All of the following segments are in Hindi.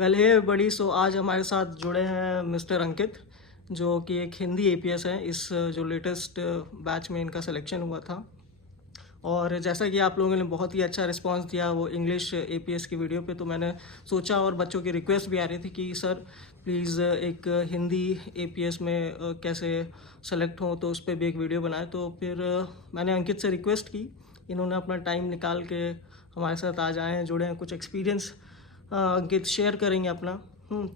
वेल हे बड़ी सो आज हमारे साथ जुड़े हैं मिस्टर अंकित, जो कि एक हिंदी एपीएस है। इस जो लेटेस्ट बैच में इनका सिलेक्शन हुआ था, और जैसा कि आप लोगों ने बहुत ही अच्छा रिस्पांस दिया वो इंग्लिश एपीएस की वीडियो पे, तो मैंने सोचा, और बच्चों की रिक्वेस्ट भी आ रही थी कि सर प्लीज़ एक हिंदी एपीएस में कैसे सेलेक्ट हो, तो उस पर भी एक वीडियो बनाए। तो फिर मैंने अंकित से रिक्वेस्ट की, इन्होंने अपना टाइम निकाल के हमारे साथ आज आए हैं, जुड़े हैं। कुछ एक्सपीरियंस अंकित शेयर करेंगे अपना,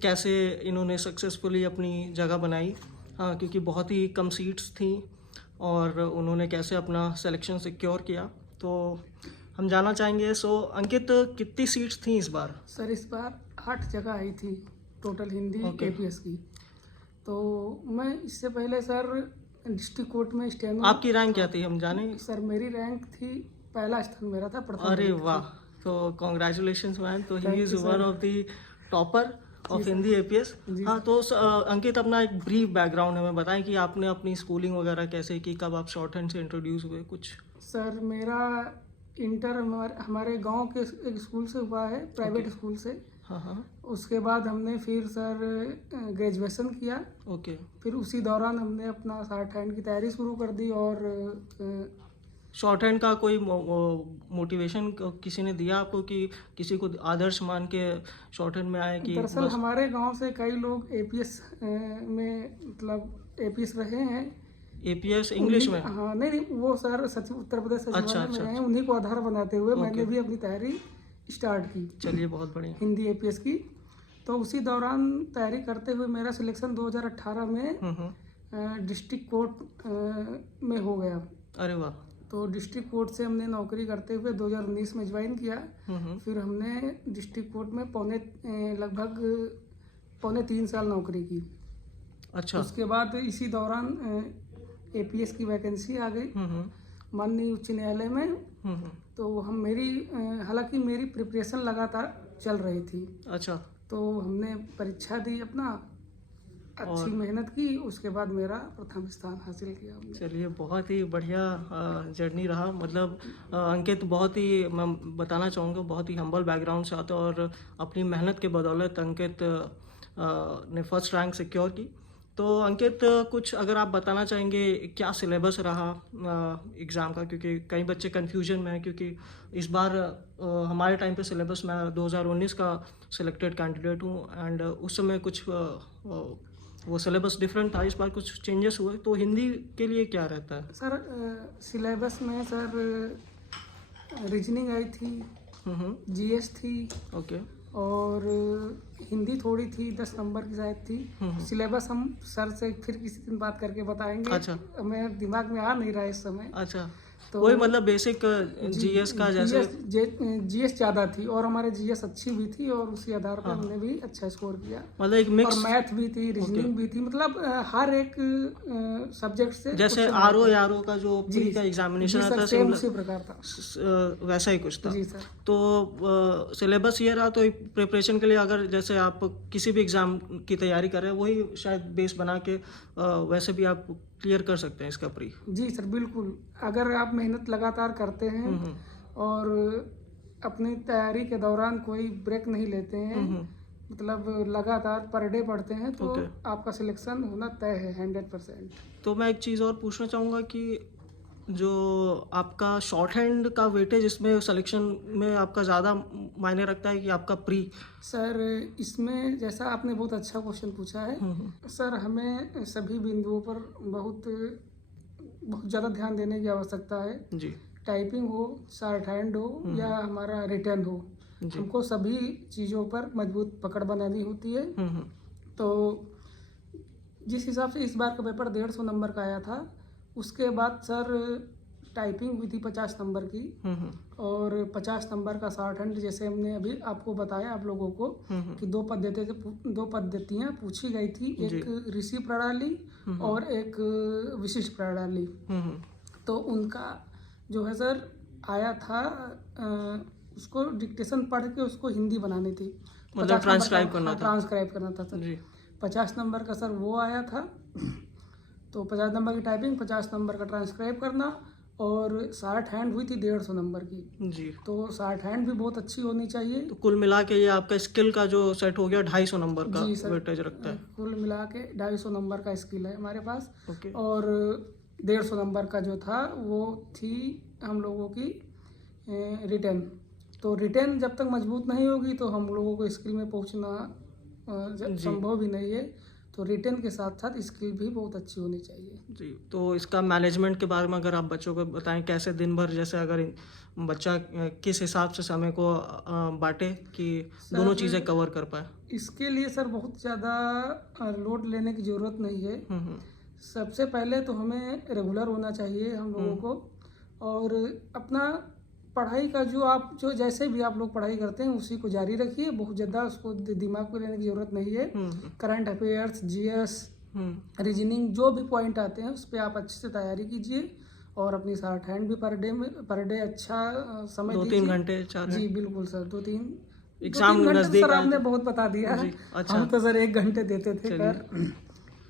कैसे इन्होंने सक्सेसफुली अपनी जगह बनाई, क्योंकि बहुत ही कम सीट्स थी, और उन्होंने कैसे अपना सिलेक्शन सिक्योर किया, तो हम जानना चाहेंगे। सो अंकित, कितनी सीट्स थी इस बार? सर इस बार 8 जगह आई थी टोटल हिंदी एपीएस की। तो मैं इससे पहले सर डिस्ट्रिक्ट कोर्ट में स्टेनो। आपकी रैंक क्या थी, हम जाने? सर मेरी रैंक थी, पहला स्थान मेरा था, प्रथम। अरे वाह, तो कॉन्ग्रेचुलेशंस मैन। तो he is one of the topper of Hindi APS. हाँ, तो अंकित अपना एक ब्रीफ बैकग्राउंड हमें बताएं कि आपने अपनी स्कूलिंग वगैरह कैसे की, कब आप शॉर्ट हैंड से इंट्रोड्यूस हुए कुछ? सर मेरा इंटर हमारे गांव के एक स्कूल से हुआ है, प्राइवेट स्कूल से। हाँ। उसके बाद हमने फिर सर ग्रेजुएशन किया। ओके। फिर उसी दौरान हमने अपना शॉर्ट हैंड की तैयारी शुरू कर दी। और शॉर्ट हैंड का कोई मोटिवेशन किसी ने दिया आपको, कि किसी को आदर्श मान के शॉर्ट हैंड में आए? कि दरअसल हमारे गांव से कई लोग एपीएस में, मतलब एपीएस रहे हैं। एपीएस इंग्लिश में? हाँ, नहीं, वो सर सचिव उत्तर प्रदेश सचिवालय में रहे हैं। उन्हीं को आधार बनाते हुए मैंने भी अपनी तैयारी स्टार्ट की। चलिए, बहुत बढ़िया। हिंदी एपीएस की। तो उसी दौरान तैयारी करते हुए मेरा सिलेक्शन 2018 में डिस्ट्रिक्ट कोर्ट में हो गया। अरे वाह। तो डिस्ट्रिक्ट कोर्ट से हमने नौकरी करते हुए 2019 में ज्वाइन किया। फिर हमने डिस्ट्रिक्ट कोर्ट में लगभग पौने 3 साल नौकरी की। अच्छा। उसके बाद इसी दौरान एपीएस की वैकेंसी आ गई माननीय उच्च न्यायालय में। तो हालांकि मेरी प्रिपरेशन लगातार चल रही थी। अच्छा। तो हमने परीक्षा दी, अपना अच्छी मेहनत की। उसके बाद मेरा प्रथम स्थान हासिल किया हमने। चलिए, बहुत ही बढ़िया जर्नी रहा। मतलब अंकित बहुत ही, मैं बताना चाहूँगा, बहुत ही हम्बल बैकग्राउंड से आता, और अपनी मेहनत के बदौलत अंकित ने फर्स्ट रैंक सिक्योर की। तो अंकित, कुछ अगर आप बताना चाहेंगे, क्या सिलेबस रहा एग्ज़ाम का, क्योंकि कई बच्चे कन्फ्यूजन में हैं, क्योंकि इस बार हमारे टाइम पे सिलेबस, मैं 2019 का सिलेक्टेड कैंडिडेट हूँ, एंड उस समय कुछ वो सिलेबस डिफरेंट था। इस बार कुछ चेंजेस हुए, तो हिंदी के लिए क्या रहता है? सर सिलेबस में सर रीजनिंग आई थी, जीएस थी, ओके, और हिंदी थोड़ी थी, 10 नंबर की शायद थी। सिलेबस हम सर से फिर किसी दिन बात करके बताएंगे। अच्छा। मेरे दिमाग में आ नहीं रहा इस समय। अच्छा, तो वही मतलब बेसिक जीएस का, जैसे जीएस ज़्यादा थी, और हमारे जीएस अच्छी भी थी, और उसी आधार पर हमने भी अच्छा स्कोर किया। मतलब एक मिक्स, और मैथ भी थी, रीजनिंग भी थी, मतलब हर एक सब्जेक्ट से। जैसे आरओ का जो प्री का एग्जामिनेशन आता है, सेम उसी प्रकार था, वैसा ही कुछ था। जी सर। तो सिलेबस ये रहा। तो प्रिपरेशन के लिए, अगर जैसे आप किसी भी एग्जाम की तैयारी कर रहे हैं, वही शायद बेस बना के वैसे भी आप क्लियर कर सकते हैं इसका प्री। जी सर, बिल्कुल। अगर आप मेहनत लगातार करते हैं और अपनी तैयारी के दौरान कोई ब्रेक नहीं लेते हैं, मतलब लगातार पर डे पढ़ते हैं, तो आपका सिलेक्शन होना तय है 100%। तो मैं एक चीज़ और पूछना चाहूँगा कि जो आपका शॉर्ट हैंड का वेटेज, इसमें सिलेक्शन में आपका ज़्यादा मायने रखता है कि आपका प्री? सर इसमें, जैसा आपने बहुत अच्छा क्वेश्चन पूछा है, सर हमें सभी बिंदुओं पर बहुत ज़्यादा ध्यान देने की आवश्यकता है जी। टाइपिंग हो, शॉर्ट हैंड हो, या हमारा रिटर्न हो, हमको सभी चीज़ों पर मजबूत पकड़ बनानी होती है। तो जिस हिसाब से इस बार का पेपर 150 नंबर का आया था, उसके बाद सर टाइपिंग हुई थी 50 नंबर की, और 50 नंबर का शॉर्ट हैंड, जैसे हमने अभी आपको बताया आप लोगों को कि दो पद्धतियाँ पूछी गई थी, एक ऋषि प्रणाली और एक विशिष्ट प्रणाली। तो उनका जो है सर आया था, उसको डिक्टेशन पढ़ के उसको हिंदी बनानी थी, मतलब ट्रांसक्राइब करना था सर। 50 नंबर का सर वो आया था। तो 50 नंबर की टाइपिंग, 50 नंबर का ट्रांसक्राइब करना, और 60 हैंड हुई थी 150 नंबर की जी। तो 60 हैंड भी बहुत अच्छी होनी चाहिए। तो कुल मिला के ये आपका स्किल का जो सेट हो गया 250 नंबर का जी सर, वेटेज रखता है। कुल मिला के 250 नंबर का स्किल है हमारे पास। ओके। और 150 नंबर का जो था वो थी हम लोगों की रिटर्न। तो रिटर्न जब तक मजबूत नहीं होगी तो हम लोगों को स्किल में पहुंचना संभव भी नहीं है। तो रिटर्न के साथ साथ स्किल भी बहुत अच्छी होनी चाहिए। जी। तो इसका मैनेजमेंट के बारे में अगर आप बच्चों को बताएं, कैसे दिन भर, जैसे अगर बच्चा किस हिसाब से समय को बांटे कि दोनों चीज़ें कवर कर पाए? इसके लिए सर बहुत ज़्यादा लोड लेने की ज़रूरत नहीं है। सबसे पहले तो हमें रेगुलर होना चाहिए हम लोगों को, और अपना पढ़ाई का जो जैसे भी आप लोग पढ़ाई करते हैं उसी को जारी रखिए। बहुत ज़्यादा उसको दिमाग पे लेने की ज़रूरत नहीं है। करंट अफेयर्स, जीएस, रीजनिंग, जो भी पॉइंट आते हैं उस पर आप अच्छे से तैयारी कीजिए, और अपनी 60 हैंड भी पर डे अच्छा समय 2-3 घंटे 4 जी बिल्कुल सर, 2-3 एग्जाम नजदीक सर आपने बहुत बता दिया है। अच्छा। हम तो सर 1 घंटे देते थे कर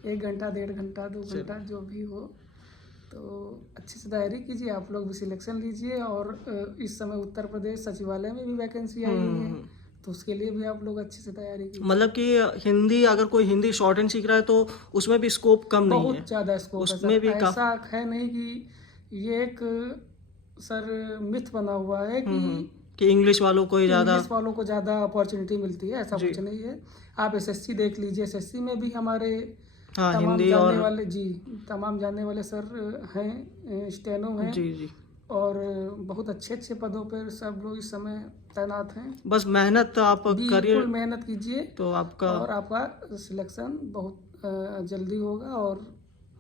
1 घंटा, 1.5 घंटा, 2 घंटा जो भी हो। तो अच्छे से तैयारी कीजिए, आप लोग भी सिलेक्शन लीजिए। और इस समय उत्तर प्रदेश सचिवालय में भी वैकेंसी आई हुई है, तो उसके लिए भी आप लोग अच्छे से तैयारी कीजिए। मतलब कि हिंदी, अगर कोई हिंदी शॉर्ट हैंड सीख रहा है तो उसमें भी स्कोप कम नहीं है? बहुत ज़्यादा स्कोप है उसमें भी ऐसा है नहीं कि ये एक सर मिथ बना हुआ है कि इंग्लिश वालों को ज़्यादा अपॉर्चुनिटी मिलती है। ऐसा कुछ नहीं है। आप एसएससी देख लीजिए, एसएससी में भी हमारे तमाम जानने वाले सर हैं, स्टेनो हैं जी। और बहुत अच्छे पदों पर सब लोग इस समय तैनात हैं। बस मेहनत आप करिए, मेहनत कीजिए तो आपका सिलेक्शन बहुत जल्दी होगा और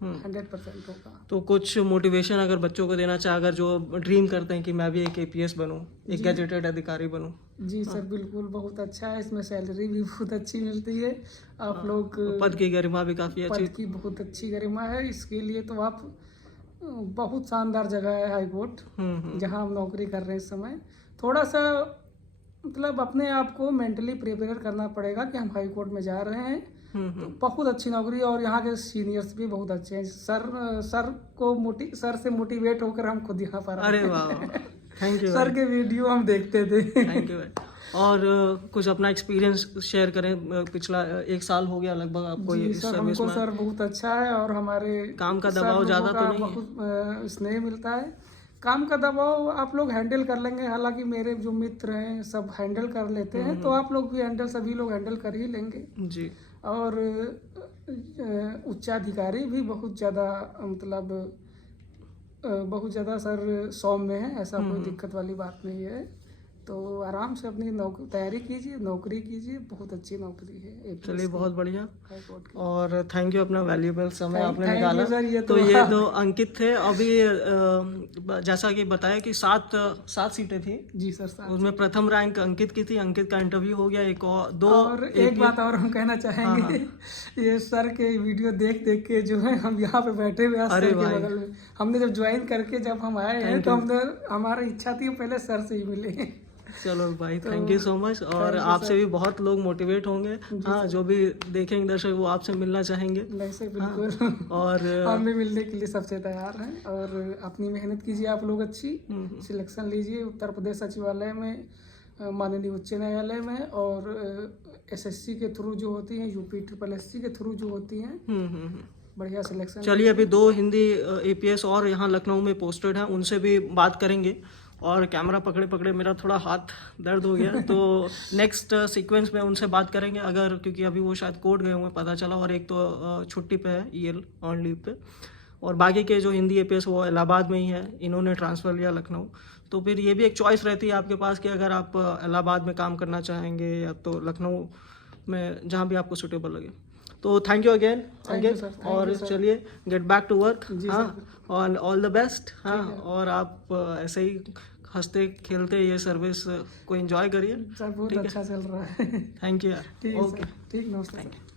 100% होगा। तो कुछ मोटिवेशन अगर बच्चों को देना चाहे, अगर जो ड्रीम करते हैं कि मैं भी एक एपीएस बनूं, एक गैजेटेड अधिकारी बनूं? जी सर बिल्कुल, बहुत अच्छा है। इसमें सैलरी भी बहुत अच्छी मिलती है। आप लोग पद की गरिमा भी काफ़ी अच्छी, पद की बहुत अच्छी गरिमा है। इसके लिए तो आप बहुत शानदार जगह है हाई कोर्ट, जहाँ हम नौकरी कर रहे हैं इस समय। थोड़ा सा मतलब अपने आप को मेंटली प्रिपेयर करना पड़ेगा कि हम हाई कोर्ट में जा रहे हैं। तो बहुत अच्छी नौकरी, और यहाँ के सीनियर्स भी बहुत अच्छे हैं। सर से मोटिवेट होकर हम खुद यहाँ पर अरे वाह, थैंक यू सर के वीडियो हम देखते थे। Thank you. और कुछ अपना एक्सपीरियंस शेयर करें। पिछला 1 साल हो गया लगभग आपको ये सर्विस में। सर बहुत अच्छा है, और हमारे काम का दबाव ज़्यादा तो नहीं है? बहुत स्नेह मिलता है। काम का दबाव आप लोग हैंडल कर लेंगे, हालांकि मेरे जो मित्र हैं सब हैंडल कर लेते हैं, तो आप लोग भी सभी लोग हैंडल कर ही लेंगे जी। और उच्चाधिकारी भी बहुत ज़्यादा मतलब बहुत ज़्यादा सर सौम्य है, ऐसा कोई दिक्कत वाली बात नहीं है। तो आराम से अपनी तैयारी कीजिए, नौकरी कीजिए, बहुत अच्छी नौकरी है। चलिए बहुत बढ़िया, और थैंक यू अपना वैल्यूएबल समय आपने निकाला। तो ये 2 अंकित थे। अभी जैसा कि बताया कि 7 सीटें थी जी सर, 7। उसमें प्रथम रैंक अंकित की थी। अंकित का इंटरव्यू हो गया। एक बात और हम कहना चाहेंगे। ये सर के वीडियो देख के जो है हम यहाँ पे बैठे हुए सर के बगल में। हमने जब ज्वाइन करके जब हम आए हैं तो हमारी इच्छा थी पहले सर से ही मिले। चलो भाई, थैंक यू सो मच। और आपसे भी बहुत लोग मोटिवेट होंगे। हाँ, जो भी देखेंगे दर्शक वो आपसे मिलना चाहेंगे। बिल्कुल। और हम भी मिलने के लिए सबसे तैयार हैं। और अपनी मेहनत कीजिए आप लोग, अच्छी सिलेक्शन लीजिए उत्तर प्रदेश सचिवालय में, माननीय उच्च न्यायालय में, और एसएससी के थ्रू जो होती हैं, यूपी SSSC के थ्रू जो होती हैं, बढ़िया सिलेक्शन। चलिए, अभी 2 हिंदी एपीएस और यहाँ लखनऊ में पोस्टेड हैं, उनसे भी बात करेंगे। और कैमरा पकड़े मेरा थोड़ा हाथ दर्द हो गया, तो नेक्स्ट सीक्वेंस में उनसे बात करेंगे। अगर क्योंकि अभी वो शायद कोर्ट गए हुए पता चला, और एक तो छुट्टी पे है, EL ऑन लीव पे, और बाकी के जो हिंदी एपीएस वो इलाहाबाद में ही है, इन्होंने ट्रांसफ़र लिया लखनऊ। तो फिर ये भी एक चॉइस रहती है आपके पास कि अगर आप इलाहाबाद में काम करना चाहेंगे या तो लखनऊ में, जहाँ भी आपको सूटेबल लगे। तो थैंक यू अगेन अंकित, और चलिए गेट बैक टू वर्क। हाँ, ऑल द बेस्ट। हाँ, और आप ऐसे ही हंसते खेलते ये सर्विस को एंजॉय करिए। सर बहुत अच्छा चल रहा है। थैंक यू यार। ठीक, नमस्ते।